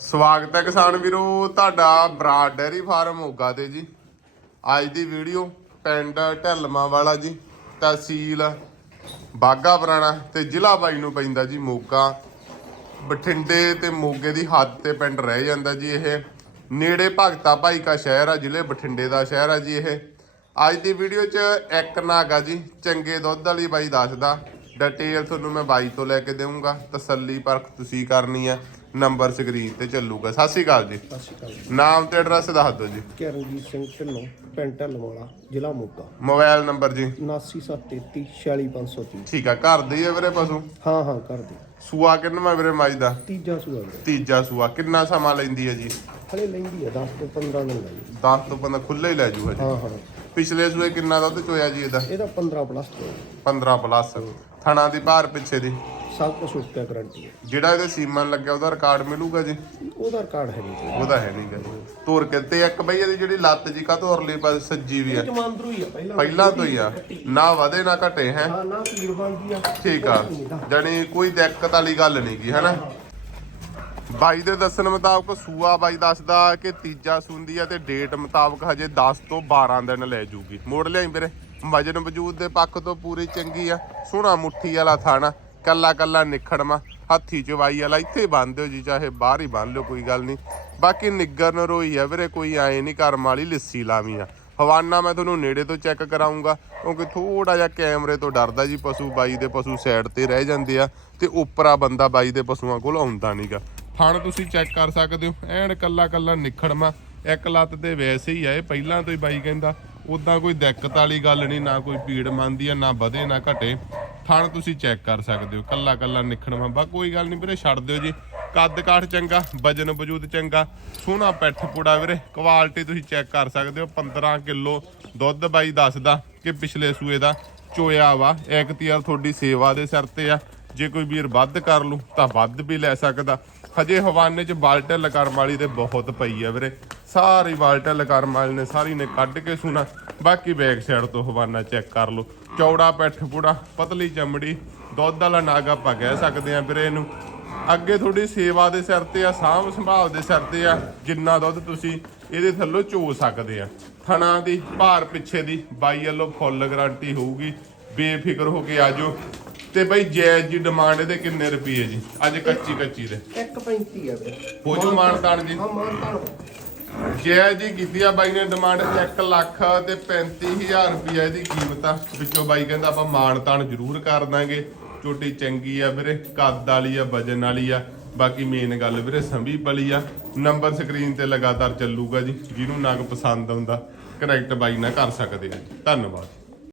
ਸਵਾਗਤ ਹੈ ਕਿਸਾਨ ਵੀਰੋ, ਤੁਹਾਡਾ ਬਰਾਡ ਡੈਰੀ ਫਾਰਮ ਮੋਗਾ ਤੇ ਜੀ। ਅੱਜ ਦੀ ਵੀਡੀਓ ਪਿੰਡ ਢਲਮਾ ਵਾਲਾ ਜੀ, ਤਹਿਸੀਲ ਬਾਗਾ ਪੁਰਾਣਾ ਤੇ ਜ਼ਿਲ੍ਹਾ ਬਾਈ ਨੂੰ ਪੈਂਦਾ ਜੀ ਮੋਗਾ। ਬਠਿੰਡੇ ਤੇ ਮੋਗੇ ਦੀ ਹੱਦ ਤੇ ਪਿੰਡ ਰਹਿ ਜਾਂਦਾ ਜੀ ਇਹ। ਨੇੜੇ ਭਗਤਾ ਭਾਈ ਕਾ ਸ਼ਹਿਰ ਆ, ਜ਼ਿਲ੍ਹੇ ਬਠਿੰਡੇ ਦਾ ਸ਼ਹਿਰ ਆ ਜੀ ਇਹ। ਅੱਜ ਦੀ ਵੀਡੀਓ 'ਚ ਇੱਕ ਨਾਗਾ ਜੀ, ਚੰਗੇ ਦੁੱਧ ਵਾਲੀ ਬਾਈ ਦੱਸਦਾ। ਡਿਟੇਲ ਤੁਹਾਨੂੰ ਮੈਂ ਬਾਈ ਤੋਂ ਲੈ ਕੇ ਦੇਵਾਂਗਾ ਤਸੱਲੀ ਪਰਖ ਤੁਸੀਂ ਕਰਨੀ ਆ ਨੰਬਰ ਸਕਰੀਨ ਤੇ ਚੱਲੂਗਾ। ਸਤਿ ਸ਼੍ਰੀ ਅਕਾਲ ਜੀ। ਸਤਿ ਸ਼੍ਰੀ ਅਕਾਲ ਜੀ। ਨਾਮ ਤੇ ਐਡਰੈਸ ਦੱਸ ਦਿਓ ਜੀ। ਕਰਨਜੀਤ ਸਿੰਘ ਢਿੱਲੋਂ ਪਿੰਡ ਢੱਲਵਾਲਾ ਜ਼ਿਲ੍ਹਾ ਮੋਗਾ। ਮੋਬਾਈਲ ਨੰਬਰ ਜੀ। 7973 46530 ਠੀਕ ਆ ਘਰ ਦੇ ਹੀ ਆ ਵੀਰੇ ਪਸ਼ੂ? ਹਾਂ ਹਾਂ ਕਰ ਦੇ। ਸੂਆ ਕਿੰਨਵਾਂ ਵੀਰੇ ਮੱਝ ਦਾ? ਤੀਜਾ ਸੂਆ ਵੀਰੇ। ਤੀਜਾ ਸੂਆ। ਕਿੰਨਾ ਸਮਾਂ ਲੈਂਦੀ ਹੈ ਜੀ? ਹਲੇ ਲੈਂਦੀ ਹੈ 10 ਤੋਂ 15 ਦਿਨ ਜੀ। 10 ਤੋਂ 15 ਖੁੱਲੇ ਹੀ ਲੈ ਜੂ। ਹਜੇ ਹਾਂ ਹਾਂ। ਪਿਛਲੇ ਸੂਏ ਕਿੰਨਾ ਦੁੱਧ ਚੋਇਆ ਜੀ ਇਹਦਾ? ਇਹਦਾ 15 ਪਲੱਸ ਤੋਂ 15 ਪਲੱਸ ਥਣਾ ਦੀ ਭਾਰ ਪਿੱਛੇ ਦੀ। ਸਭ ਕੁਝ ਉੱਤੇ ਗਰੰਟੀ ਹੈ। ਜਿਹੜਾ ਇਹਦੇ ਸੀਮਨ ਲੱਗਿਆ ਉਹਦਾ ਰਿਕਾਰਡ ਮਿਲੂਗਾ ਜੀ? ਉਹਦਾ ਕਾਰਡ ਹੈ ਨਹੀਂ ਉਹਦਾ ਹੈ ਨਹੀਂਗਾ ਤੋਰ ਕੇ ਤੇ ਇੱਕ ਬਈ ਇਹਦੀ ਜਿਹੜੀ ਲੱਤ ਜੀ ਕਾ ਤੋਰ ਲਈ ਪਾਸ ਸੱਜੀ ਵੀ ਆ। ਜਮਾਂਦਰੂ ਹੀ ਆ ਪਹਿਲਾਂ ਪਹਿਲਾਂ ਤੋਂ ਹੀ ਆ। ਨਾ ਵਧੇ ਨਾ ਘਟੇ ਹੈ? ਹਾਂ ਨਾ ਪੀੜ ਬਣਦੀ ਆ। ਠੀਕ ਆ। ਜਾਣੀ ਕੋਈ ਦਿੱਕਤ ਵਾਲੀ ਗੱਲ ਨਹੀਂ ਗੀ ਹੈਨਾ? ਬਾਈ ਦੇ ਦੱਸਣ ਮੁਤਾਬਕ ਸੂਆ ਬਾਈ ਦੱਸਦਾ ਕਿ ਤੀਜਾ ਸੁੰਦੀ ਆ ਤੇ ਡੇਟ ਮੁਤਾਬਕ ਹਜੇ 10 ਤੋਂ 12 ਦਿਨ ਲੈ ਜੂਗੀ। ਮੋੜ ਲਿਆਈ ਵੀਰੇ। ਵਜਨ ਵਜੂਦ ਦੇ ਪੱਖ ਤੋਂ ਪੂਰੀ ਚੰਗੀ ਆ। ਸੋਹਣਾ ਮੁੱਠੀ ਵਾਲਾ ਥਾਣਾ। ਕੱਲਾ ਕੱਲਾ ਨਿਖੜਮਾ। ਹੱਥੀ ਚਵਾਈ ਵਾਲਾ ਇੱਥੇ ਬੰਨ ਦਿਓ ਜੀ, ਚਾਹੇ ਬਾਹਰ ਹੀ ਬੰਨ ਲਿਓ, ਕੋਈ ਗੱਲ ਨਹੀਂ। ਬਾਕੀ ਨਿੱਗਰ ਨਰੋਈ ਆ ਵੀਰੇ, ਕੋਈ ਆਏ ਨਹੀਂ ਕਰਮ ਵਾਲੀ ਲਿੱਸੀ ਲਾਵੀ ਆ। ਹਵਾਨਾ ਮੈਂ ਤੁਹਾਨੂੰ ਨੇੜੇ ਤੋਂ ਚੈੱਕ ਕਰਾਉਂਗਾ ਕਿਉਂਕਿ ਥੋੜਾ ਜਿਹਾ ਕੈਮਰੇ ਤੋਂ ਡਰਦਾ ਜੀ ਪਸ਼ੂ ਬਾਈ ਦੇ ਪਸ਼ੂ ਸਾਈਡ ਤੇ ਰਹਿ ਜਾਂਦੇ ਆ, ਤੇ ਉੱਪਰਾ ਬੰਦਾ ਬਾਈ ਦੇ ਪਸ਼ੂਆਂ ਕੋਲ ਆਉਂਦਾ ਨਹੀਂਗਾ ਥਣ ਤੁਸੀਂ ਚੈੱਕ ਕਰ ਸਕਦੇ ਹੋ। ਐਨ ਕੱਲਾ ਕੱਲਾ ਨਿਖੜਮਾ ਇੱਕ ਲੱਤ ਤੇ ਵੈਸੇ ਹੀ ਆ, ਇਹ ਪਹਿਲਾਂ ਤੋਂ ਹੀ ਬਾਈ ਕਹਿੰਦਾ ਉਦਾਂ ਕੋਈ ਦਿੱਕਤ ਵਾਲੀ ਗੱਲ ਨਹੀਂ, ਨਾ ਕੋਈ ਪੀੜ ਮੰਨਦੀ ਆ, ਨਾ ਵਧੇ, ਨਾ ਘਟੇ। ਥਣ ਤੁਸੀਂ ਚੈੱਕ ਕਰ ਸਕਦੇ ਹੋ, ਕੱਲਾ ਕੱਲਾ ਨਿਖੜਮਾ ਬਾ ਕੋਈ ਗੱਲ ਨਹੀਂ ਵੀਰੇ, ਛੱਡ ਦਿਓ ਜੀ। ਕੱਦ ਕਾਠ ਚੰਗਾ, ਵਜਨ ਵਜੂਦ ਚੰਗਾ। ਸੋਹਣਾ ਪੈਠ ਪੂੜਾ ਵੀਰੇ ਕੁਆਲਿਟੀ ਤੁਸੀਂ ਚੈੱਕ ਕਰ ਸਕਦੇ ਹੋ। 15 ਕਿਲੋ ਦੁੱਧ ਬਾਈ ਦੱਸਦਾ ਕਿ ਪਿਛਲੇ ਸੂਏ ਦਾ ਚੋਇਆ ਵਾ। ਐਕਤੀਆਰ ਤੁਹਾਡੀ ਸੇਵਾ ਦੇ ਸਿਰ ਤੇ ਆ। ਜੇ ਕੋਈ ਵੀਰ ਵੱਧ ਕਰ ਲੂ ਤਾਂ ਵੱਧ ਵੀ ਲੈ ਸਕਦਾ। ਹਜੇ ਹਵਾਨੇ ਚ ਬਾਲਟਲ ਕਰਮ ਵਾਲੀ ਦੇ ਬਹੁਤ ਪਈ ਆ ਵੀਰੇ। ਸਾਰੀ ਬਾਲਟਲ ਕਰਮ ਵਾਲੀ ਨੇ, ਸਾਰੀ ਨੇ ਕੱਢ ਕੇ ਸੁਣਾ। ਬਾਕੀ ਬੈਕ ਸਾਈਡ ਤੋਂ ਹਵਾਨਾ ਚੈੱਕ ਕਰ ਲਓ। ਚੌੜਾ ਪੈਠ ਪੂੜਾ, ਪਤਲੀ ਚਮੜੀ, ਦੁੱਧ ਵਾਲਾ ਨਾਗ ਆਪਾਂ ਕਹਿ ਸਕਦੇ ਆ ਵੀਰੇ ਇਹਨੂੰ। ਅੱਗੇ ਤੁਹਾਡੀ ਸੇਵਾ ਦੇ ਸਿਰ ਤੇ ਆ, ਸਾਂਭ ਸੰਭਾਲ ਦੇ ਸਿਰ ਤੇ ਆ, ਜਿੰਨਾ ਦੁੱਧ ਤੁਸੀਂ ਇਹਦੇ ਥੱਲੋਂ ਚੋ ਸਕਦੇ ਆ। ਥਣਾ ਦੀ, ਭਾਰ ਪਿੱਛੇ ਦੀ, ਬਾਈ ਵੱਲੋਂ ਫੁੱਲ ਗਾਰੰਟੀ ਹੋਊਗੀ। ਬੇਫਿਕਰ ਹੋ ਕੇ ਆਜੋ ਤੇ ਬਈ ਜੈਜ ਦੀ ਡਿਮਾਂਡ ਇਹਦੇ ਕਿੰਨੇ ਰੁਪਏ ਜੀ? ਅੱਜ ਕੱਚੀ ਕੱਚੀ ਦੇ। 1.35 ਆ ਵੀਰੇ ਹੋ ਜੂ ਮਾਨਤਾਨ ਜੀ। ਹਾਂ ਮਾਨ ਤਾਂ ਜੈ ਜੀ ਕੀਤੀ ਆ ਬਾਈ ਨੇ ਡਿਮਾਂਡ 1 ਲੱਖ ਤੇ 35000 ਰੁਪਏ ਇਹਦੀ ਕੀਮਤ ਆ। ਵਿੱਚੋਂ ਬਾਈ ਕਹਿੰਦਾ ਆਪਾਂ ਮਾਨਤਾਨ ਜ਼ਰੂਰ ਕਰ ਦਾਂਗੇ। ਚੋਟੀ ਚੰਗੀ ਆ ਵੀਰੇ ਕੱਦ ਵਾਲੀ ਆ ਵਜਨ ਵਾਲੀ ਆ। ਬਾਕੀ ਮੇਨ ਗੱਲ ਵੀਰੇ ਸੰਭੀ ਬਲੀ ਆ। ਨੰਬਰ ਸਕਰੀਨ ਤੇ ਲਗਾਤਾਰ ਚੱਲੂਗਾ ਜੀ। ਜਿਹਨੂੰ ਨਗ ਪਸੰਦ ਆਉਂਦਾ ਕਨੈਕਟ ਬਾਈ ਨਾਲ ਕਰ ਸਕਦੇ ਆ ਧੰਨਵਾਦ।